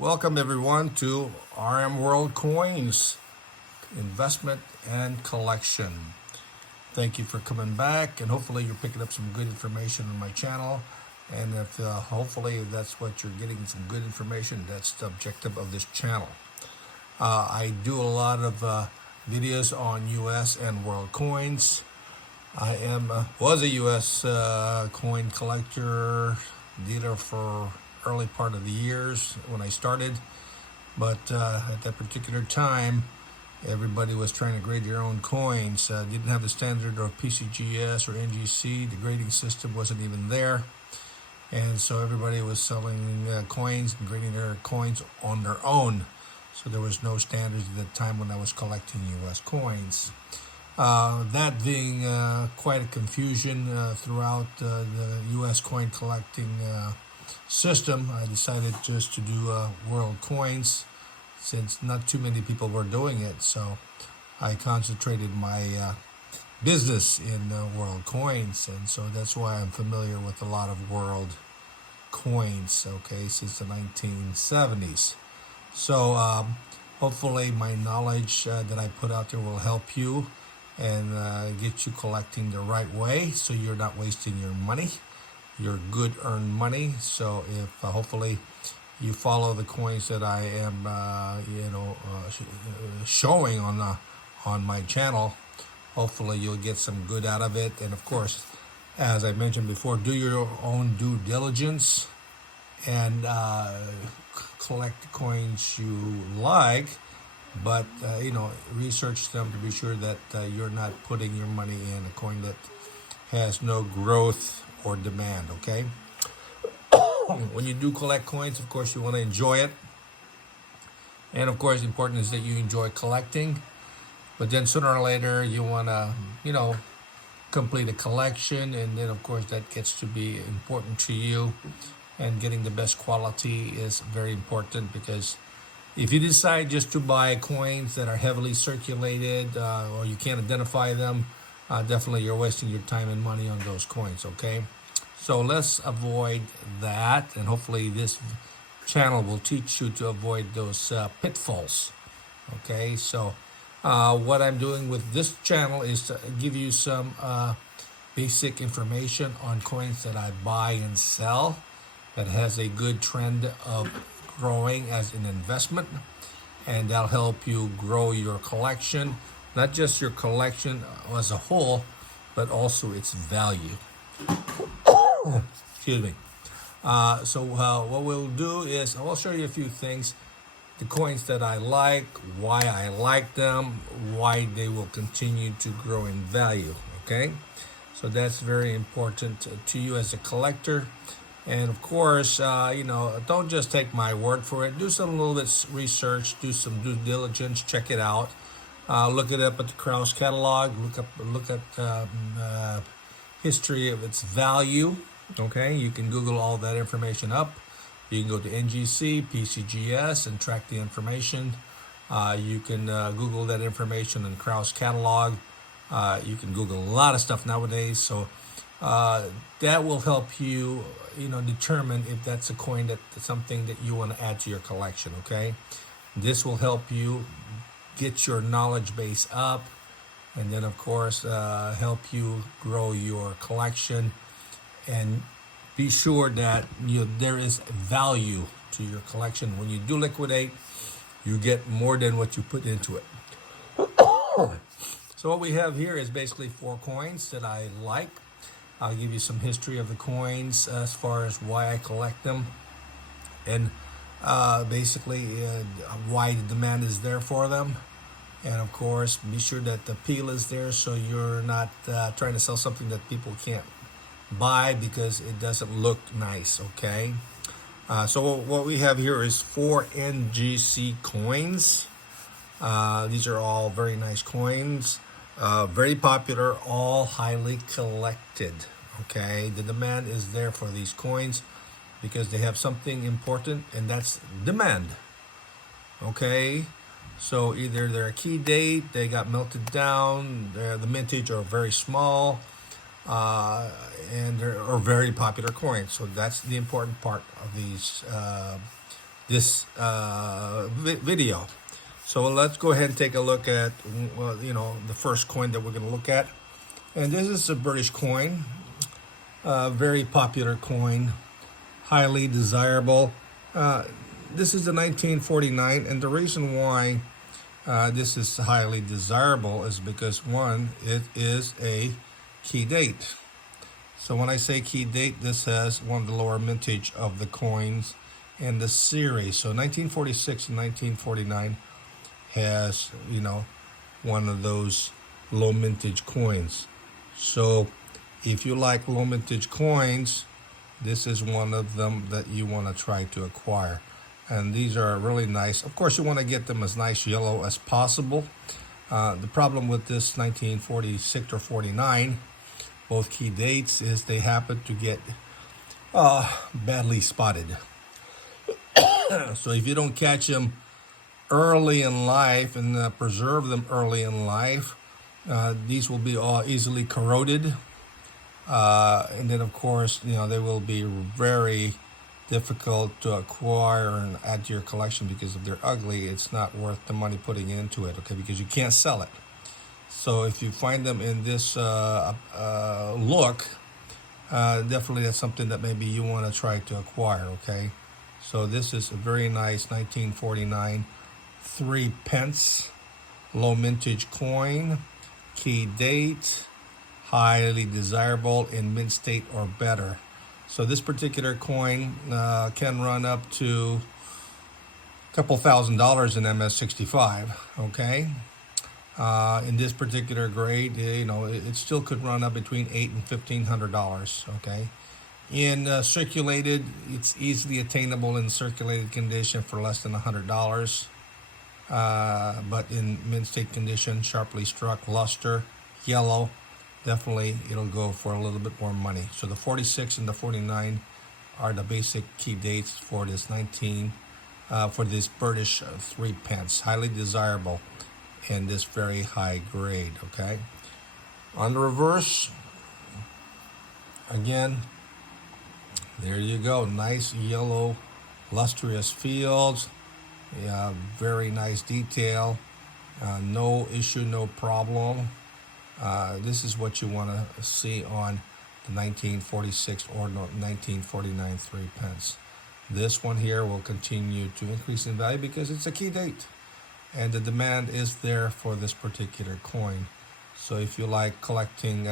Welcome everyone to RMworldcoins investment and collection. Thank you for coming back, and hopefully you're picking up some good information on my channel. And if hopefully that's what you're getting, some good information, that's the objective of this channel. I do a lot of videos on US and world coins. I was a US coin collector, dealer for early part of the years when I started, but at that particular time everybody was trying to grade their own coins. Didn't have the standard of PCGS or NGC. The grading system wasn't even there, and so everybody was selling coins and grading their coins on their own. So there was no standards at the time when I was collecting US coins. That being quite a confusion throughout the US coin collecting system, I decided just to do world coins since not too many people were doing it. So I concentrated my business in world coins, and so that's why I'm familiar with a lot of world coins, okay, since the 1970s. So hopefully my knowledge that I put out there will help you and get you collecting the right way, so you're not wasting your money, your good earned money. So if hopefully you follow the coins that I am showing on my channel, hopefully you'll get some good out of it. And of course, as I mentioned before, do your own due diligence and collect the coins you like, but research them to be sure that you're not putting your money in a coin that has no growth or demand. Okay. When you do collect coins, of course you want to enjoy it, and of course important is that you enjoy collecting. But then sooner or later you want to complete a collection, and then of course that gets to be important to you, and getting the best quality is very important, because if you decide just to buy coins that are heavily circulated or you can't identify them, definitely you're wasting your time and money on those coins. Okay, so let's avoid that, and hopefully this channel will teach you to avoid those pitfalls. Okay, so what I'm doing with this channel is to give you some basic information on coins that I buy and sell that has a good trend of growing as an investment, and that'll help you grow your collection, not just your collection as a whole, but also its value. Excuse me. So what we'll do is I'll show you a few things, the coins that I like, why I like them, why they will continue to grow in value. Okay, so that's very important to you as a collector. And of course, don't just take my word for it. Do some little bit research, do some due diligence, check it out. Look it up at the Kraus catalog. Look at history of its value. Okay, you can Google all that information up. You can go to NGC, PCGS, and track the information. You can Google that information in Kraus catalog. You can Google a lot of stuff nowadays. So that will help you, determine if that's a coin that's something that you want to add to your collection. Okay, this will help you get your knowledge base up, and then of course help you grow your collection, and be sure that there is value to your collection. When you do liquidate, you get more than what you put into it. So what we have here is basically 4 coins that I like. I'll give you some history of the coins as far as why I collect them, and basically why the demand is there for them. And of course, be sure that the appeal is there, so you're not trying to sell something that people can't buy because it doesn't look nice. Okay, so what we have here is 4 NGC coins. These are all very nice coins. Very popular, all highly collected. Okay, the demand is there for these coins because they have something important, and that's demand. Okay, so either they're a key date, they got melted down, the mintage are very small, and they're very popular coins. So that's the important part of these this video. So let's go ahead and take a look at the first coin that we're going to look at, and this is a British coin, very popular coin, highly desirable. This is the 1949, and the reason why this is highly desirable is because, one, it is a key date. So when I say key date, this has one of the lower mintage of the coins in the series. So 1946 and 1949 has, one of those low mintage coins. So if you like low mintage coins, this is one of them that you want to try to acquire. And these are really nice. Of course, you want to get them as nice yellow as possible. The problem with this 1946 or 49, both key dates, is they happen to get badly spotted. So if you don't catch them early in life and preserve them early in life, these will be all easily corroded. And then, of course, they will be very difficult to acquire and add to your collection, because if they're ugly, it's not worth the money putting into it, okay, because you can't sell it. So if you find them in this look, definitely that's something that maybe you want to try to acquire, okay. So this is a very nice 1949 3 pence low mintage coin, key date, highly desirable, in mint state or better. So this particular coin can run up to a couple $1,000s in MS65, okay? In this particular grade, it still could run up between $800 and $1,500, okay? In circulated, it's easily attainable in circulated condition for less than $100. But in mint state condition, sharply struck, luster, yellow, definitely it'll go for a little bit more money. So the 46 and the 49 are the basic key dates for this for this British 3 pence, highly desirable in this very high grade, okay? On the reverse, again, there you go, nice yellow lustrous fields, yeah, very nice detail, no issue, no problem. This is what you want to see on the 1946 or 1949 3 pence. This one here will continue to increase in value because it's a key date, and the demand is there for this particular coin. So if you like collecting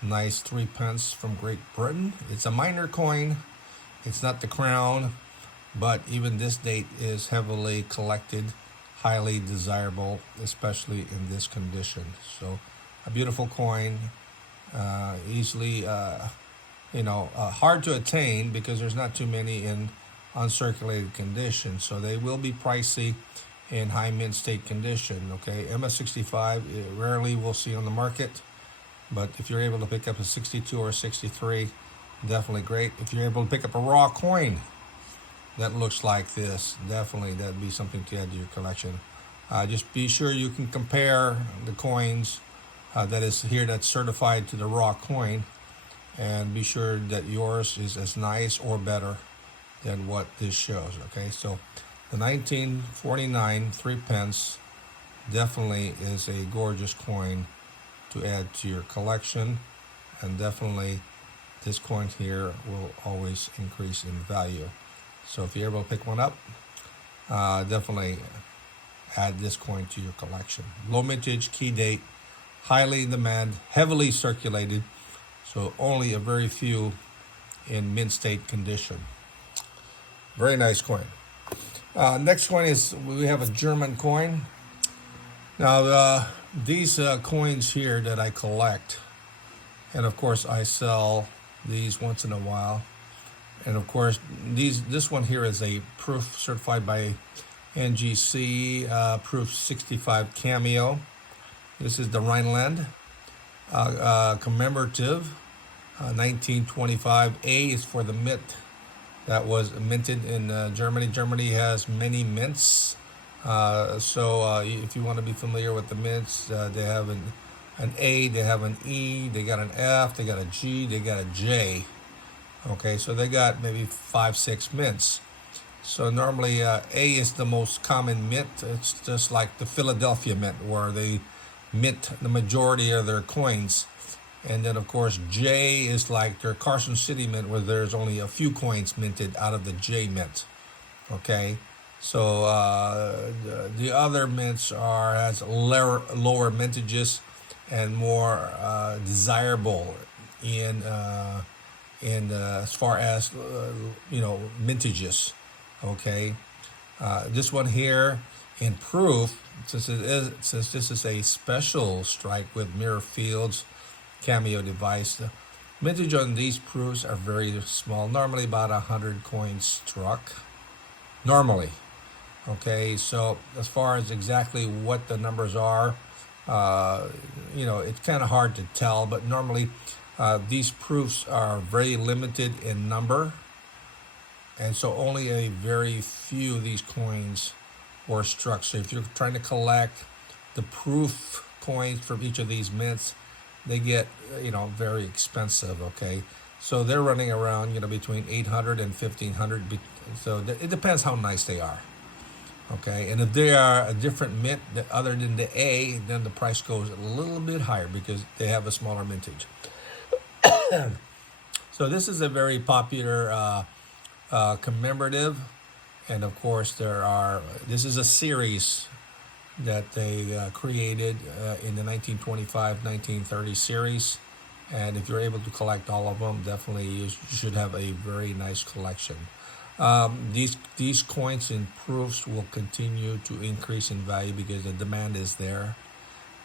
nice 3 pence from Great Britain, it's a minor coin, it's not the crown, but even this date is heavily collected, highly desirable, especially in this condition. So a beautiful coin, easily hard to attain because there's not too many in uncirculated condition, so they will be pricey in high mint state condition, okay. MS65 rarely will see on the market, but if you're able to pick up a 62 or a 63, definitely great. If you're able to pick up a raw coin that looks like this, definitely that'd be something to add to your collection. Just be sure you can compare the coins that is here that's certified to the raw coin, and be sure that yours is as nice or better than what this shows, okay. So the 1949 3 pence definitely is a gorgeous coin to add to your collection, and definitely this coin here will always increase in value. So if you're able to pick one up, definitely add this coin to your collection. Low mintage, key date, highly in demand, heavily circulated, so only a very few in mint state condition. Very nice coin. Next coin is, we have a German coin. Now these coins here that I collect, and of course I sell these once in a while, and of course this one here is a proof certified by NGC, proof 65 Cameo. This is the Rhineland commemorative 1925. A is for the mint that was minted in Germany. Germany has many mints, so if you want to be familiar with the mints, they have an A, they have an E, they got an F, they got a G, they got a J. Okay, so they got maybe 5-6 mints. So normally A is the most common mint. It's just like the Philadelphia Mint, where they mint the majority of their coins. And then, of course, J is like their Carson City Mint, where there's only a few coins minted out of the J Mint. Okay, so the other mints are has lower mintages and more desirable in as far as mintages. Okay, this one here in proof, since this is a special strike with mirror fields cameo device, the mintage on these proofs are very small, normally about 100 coins struck normally. Okay, so as far as exactly what the numbers are, it's kind of hard to tell, but normally these proofs are very limited in number, and so only a very few of these coins were struck. So if you're trying to collect the proof coins from each of these mints, they get very expensive. Okay, so they're running around between 800 and 1500. So it depends how nice they are. Okay, and if they are a different mint other than the A, then the price goes a little bit higher because they have a smaller mintage. So this is a very popular commemorative, and of course this is a series that they created in the 1925-1930 series, and if you're able to collect all of them, definitely you should have a very nice collection. These coins and proofs will continue to increase in value because the demand is there,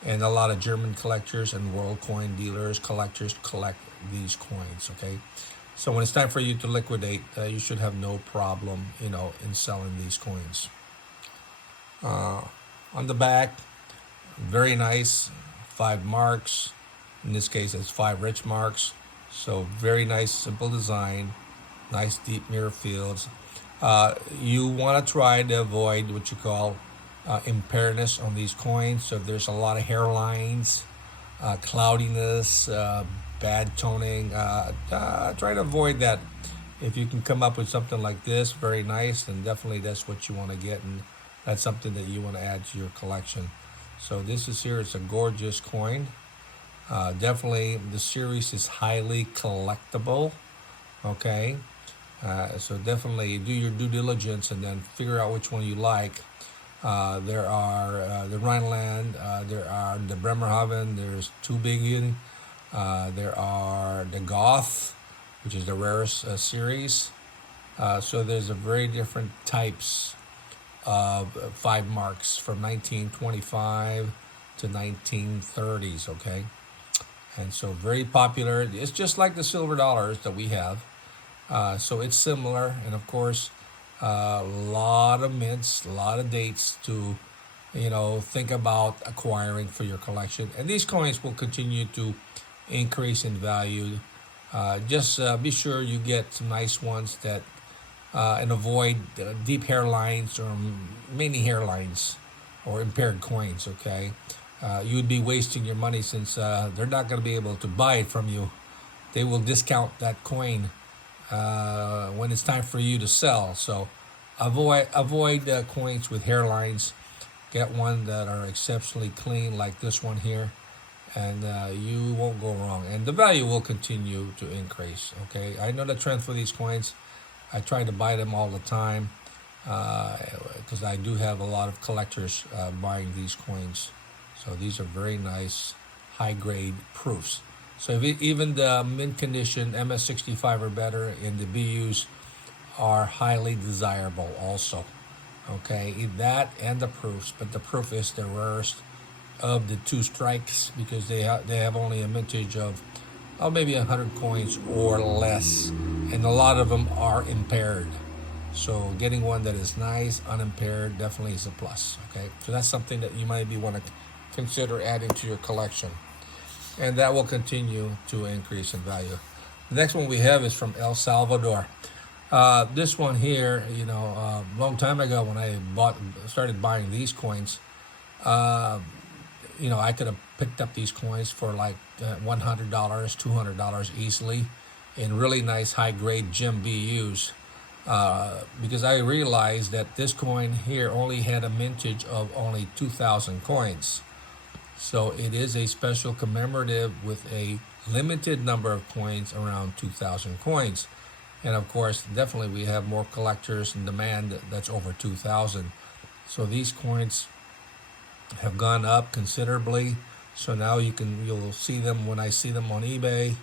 and a lot of German collectors and world coin dealers, collectors collect these coins. Okay, so when it's time for you to liquidate, you should have no problem, in selling these coins. On the back, very nice, 5 marks. In this case, it's 5 rich marks. So very nice, simple design. Nice deep mirror fields. You want to try to avoid what you call impairedness on these coins. So if there's a lot of hairlines, cloudiness, bad toning, try to avoid that. If you can come up with something like this, very nice, then definitely that's what you want to get, and that's something that you want to add to your collection. So this is here, it's a gorgeous coin. Definitely the series is highly collectible. Okay, so definitely do your due diligence and then figure out which one you like. There are the Rhineland, there are the Bremerhaven, there's Tübingen, there are the Goth, which is the rarest series. So there's a very different types of 5 marks from 1925 to 1930s. Okay, and so very popular. It's just like the silver dollars that we have. So it's similar, and of course, a lot of mints, a lot of dates to, think about acquiring for your collection. And these coins will continue to increase in value. Just be sure you get some nice ones that, and avoid deep hairlines or many hairlines or impaired coins. Okay, you would be wasting your money since they're not going to be able to buy it from you. They will discount that coin when it's time for you to sell. So avoid coins with hairlines. Get one that are exceptionally clean, like this one here, and you won't go wrong. And the value will continue to increase. Okay, I know the trend for these coins. I try to buy them all the time because I do have a lot of collectors buying these coins. So these are very nice, high-grade proofs. So even the mint condition MS65 or better in the BUs are highly desirable also. Okay, that and the proofs, but the proof is the rarest of the 2 strikes because they have only a mintage of maybe 100 coins or less, and a lot of them are impaired. So getting one that is nice, unimpaired, definitely is a plus. Okay, so that's something that you might want to consider adding to your collection, and that will continue to increase in value. The next one we have is from El Salvador. This one here, a long time ago when I started buying these coins, I could have picked up these coins for like $100, $200 easily in really nice high-grade gem BUs. because I realized that this coin here only had a mintage of only 2,000 coins. So it is a special commemorative with a limited number of coins, around 2,000 coins. And of course, definitely we have more collectors in demand that's over 2,000. So these coins have gone up considerably. So now you'll see them when I see them on eBay.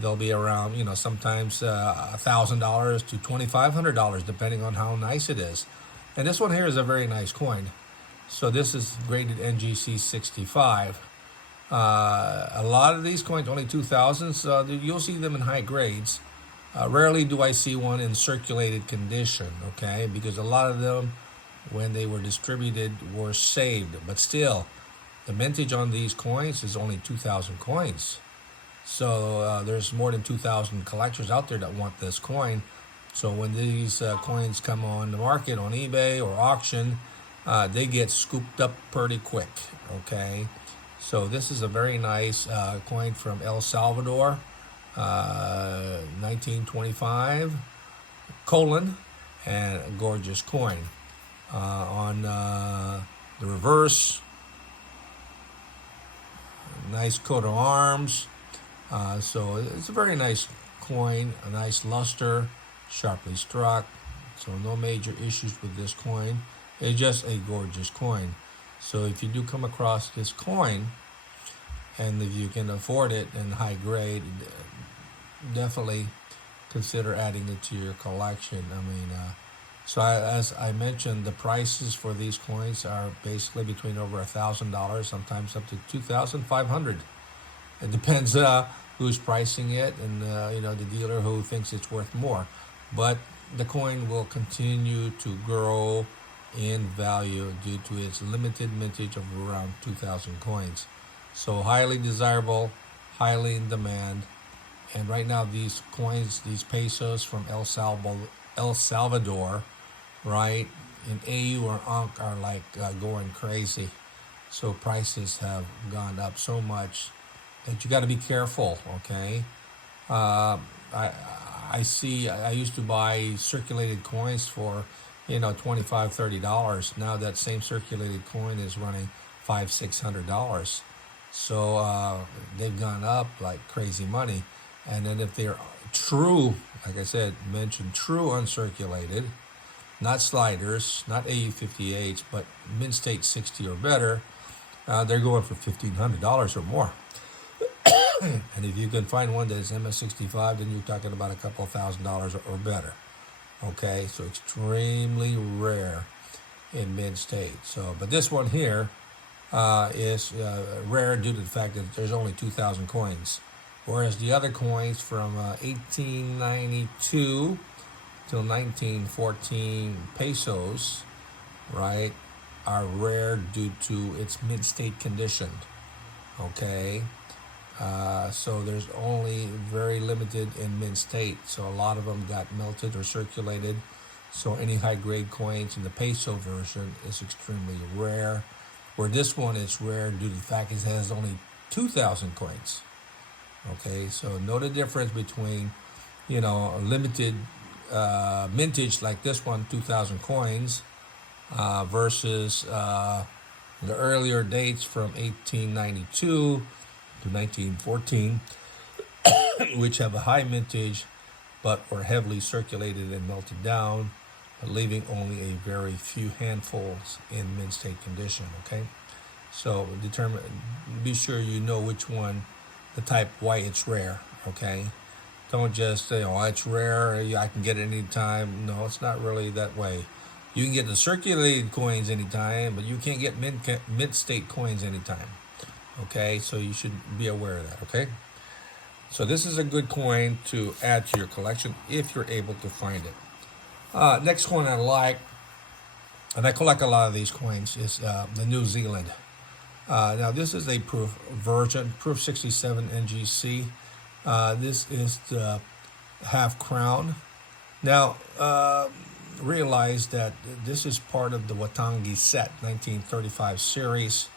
They'll be around, sometimes $1,000 to $2,500, depending on how nice it is. And this one here is a very nice coin. So this is graded NGC 65. A lot of these coins only 2,000, so you'll see them in high grades. Rarely do I see one in circulated condition, okay? Because a lot of them, when they were distributed, were saved. But still, the mintage on these coins is only 2,000 coins. So there's more than 2,000 collectors out there that want this coin. So when these coins come on the market on eBay or auction, they get scooped up pretty quick, okay? So this is a very nice coin from El Salvador, 1925, and a gorgeous coin. On the reverse, nice coat of arms. So it's a very nice coin, a nice luster, sharply struck. So no major issues with this coin. It's just a gorgeous coin. So if you do come across this coin, and if you can afford it in high grade, definitely consider adding it to your collection. As I mentioned, the prices for these coins are basically between over $1,000, sometimes up to $2,500. It depends who's pricing it, and the dealer who thinks it's worth more. But the coin will continue to grow in value due to its limited mintage of around 2,000 coins. So highly desirable, highly in demand. And right now these coins, these pesos from El Salvador, right, in AU or ANC are like going crazy. So prices have gone up so much that you got to be careful, okay? I used to buy circulated coins for $25, $30. Now that same circulated coin is running $500, $600. So they've gone up like crazy money. And then if they're true, like I said, mentioned true uncirculated, not sliders, not AU58s, but mint state 60 or better, they're going for $1,500 or more. And if you can find one that's MS65, then you're talking about a couple of $1,000s or better. Okay, so extremely rare in mint state. So, but this one here is rare due to the fact that there's only 2,000 coins, whereas the other coins from 1892 till 1914 pesos, right, are rare due to its mint state condition. Okay. So there's only very limited in mint state. So a lot of them got melted or circulated. So any high grade coins in the peso version is extremely rare. Where this one is rare due to the fact it has only 2,000 coins. Okay, so know the difference between, a limited mintage like this one, 2,000 coins, versus the earlier dates from 1892 to 1914, which have a high mintage but were heavily circulated and melted down, leaving only a very few handfuls in mint state condition, okay? So be sure you know which one, the type, why it's rare, okay? Don't just say, oh, it's rare, I can get it anytime. No, it's not really that way. You can get the circulated coins anytime, but you can't get mint state coins anytime. Okay, so you should be aware of that, okay? So this is a good coin to add to your collection if you're able to find it. Next coin I like, and I collect a lot of these coins, is the New Zealand. Now this is a proof version, proof 67 NGC. This is the half crown. Now, realize that this is part of the Watangi set, 1935 series.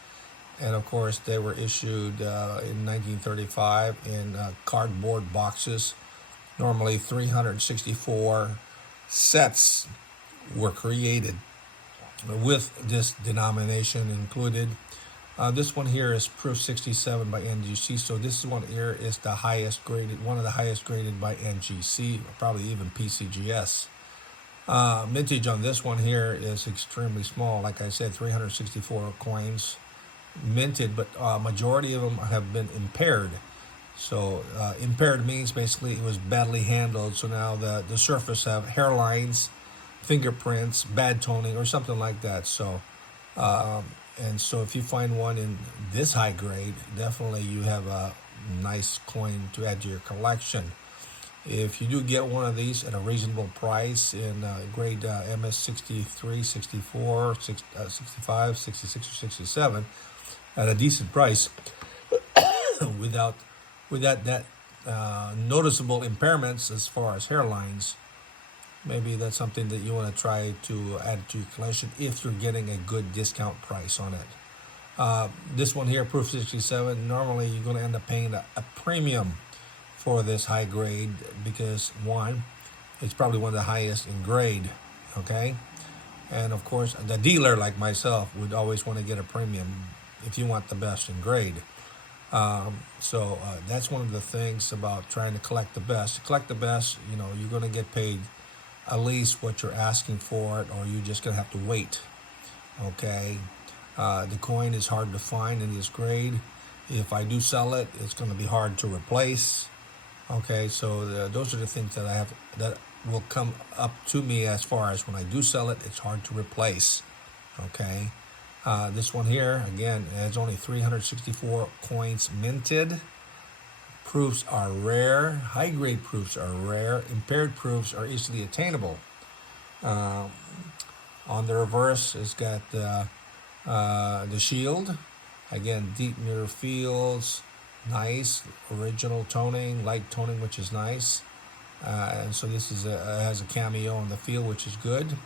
And of course, they were issued in 1935 in cardboard boxes, normally 364 sets were created with this denomination included. This one here is proof 67 by NGC. So this one here is the highest graded, one of the highest graded by NGC, probably even PCGS. Mintage on this one here is extremely small. Like I said, 364 coins minted, but majority of them have been impaired. So impaired means basically it was badly handled. So now the surface have hairlines, fingerprints, bad toning, or something like that. So and so if you find one in this high grade, definitely you have a nice coin to add to your collection. If you do get one of these at a reasonable price in grade MS 63, 64, 65, 66, or 67 at a decent price without that noticeable impairments as far as hairlines, maybe that's something that you want to try to add to your collection if you're getting a good discount price on it. This one here, proof 67, normally you're going to end up paying a premium for this high grade because one, it's probably one of the highest in grade, okay? And of course, the dealer like myself would always want to get a premium if you want the best in grade. So that's one of the things about trying to collect the best. To collect the best, you know, you're going to get paid at least what you're asking for it, or you're just going to have to wait, okay? The coin is hard to find in this grade. If I do sell it, it's going to be hard to replace. Okay, so those are the things that I have that will come up to me as far as when I do sell it, it's hard to replace. Okay, this one here again has only 364 coins minted. Proofs are rare. High grade proofs are rare. Impaired proofs are easily attainable. On the reverse, it's got the shield. Again, deep mirror fields. Nice original toning, light toning, which is nice, and so this is has a cameo in the field, which is good.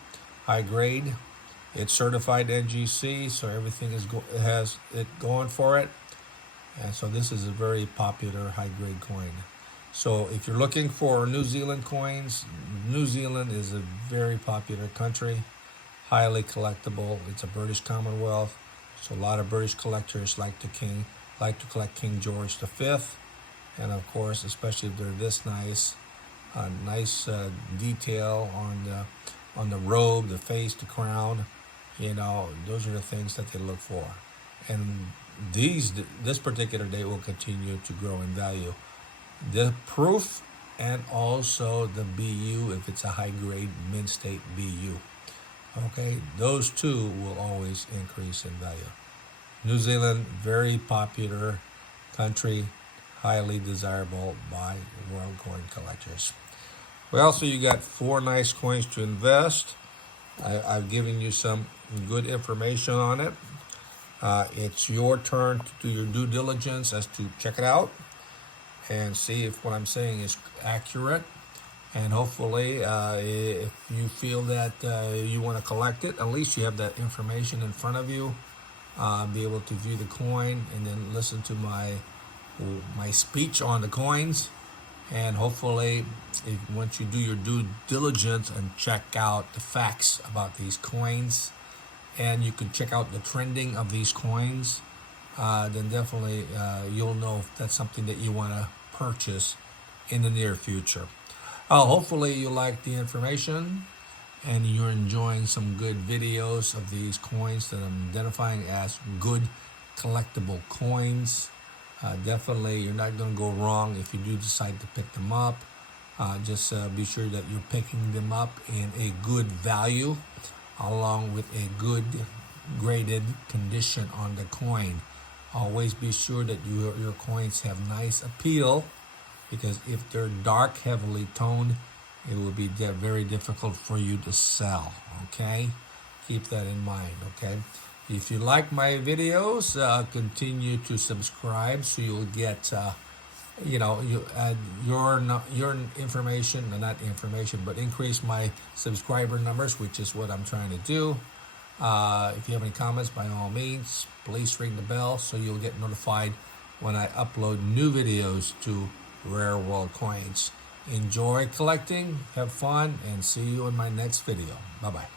High grade, it's certified NGC, so everything has it going for it, and so this is a very popular high grade coin. So if you're looking for New Zealand coins, New Zealand is a very popular country, highly collectible. It's a British Commonwealth, so a lot of British collectors like to collect King George V, and of course, especially if they're this nice, nice detail on the robe, the face, the crown. You know, those are the things that they look for, and this particular date will continue to grow in value. The proof and also the BU, if it's a high grade mint state BU. Okay, those two will always increase in value. New Zealand, very popular country, highly desirable by world coin collectors. Well, so you got 4 nice coins to invest. I've given you some good information on it. It's your turn to do your due diligence as to check it out and see if what I'm saying is accurate. And hopefully, if you feel that you want to collect it, at least you have that information in front of you. Be able to view the coin and then listen to my speech on the coins, and hopefully once you do your due diligence and check out the facts about these coins, and you can check out the trending of these coins, then definitely you'll know if that's something that you want to purchase in the near future. Hopefully you like the information and you're enjoying some good videos of these coins that I'm identifying as good collectible coins. Definitely, you're not going to go wrong if you do decide to pick them up. Just be sure that you're picking them up in a good value, along with a good graded condition on the coin. Always be sure that your coins have nice appeal, because if they're dark, heavily toned, it will be very difficult for you to sell, okay? Keep that in mind, okay? If you like my videos, continue to subscribe so you'll get, you add your information, not information, but increase my subscriber numbers, which is what I'm trying to do. If you have any comments, by all means, please ring the bell so you'll get notified when I upload new videos to RMworldcoins. Enjoy collecting, have fun, and see you in my next video. Bye-bye.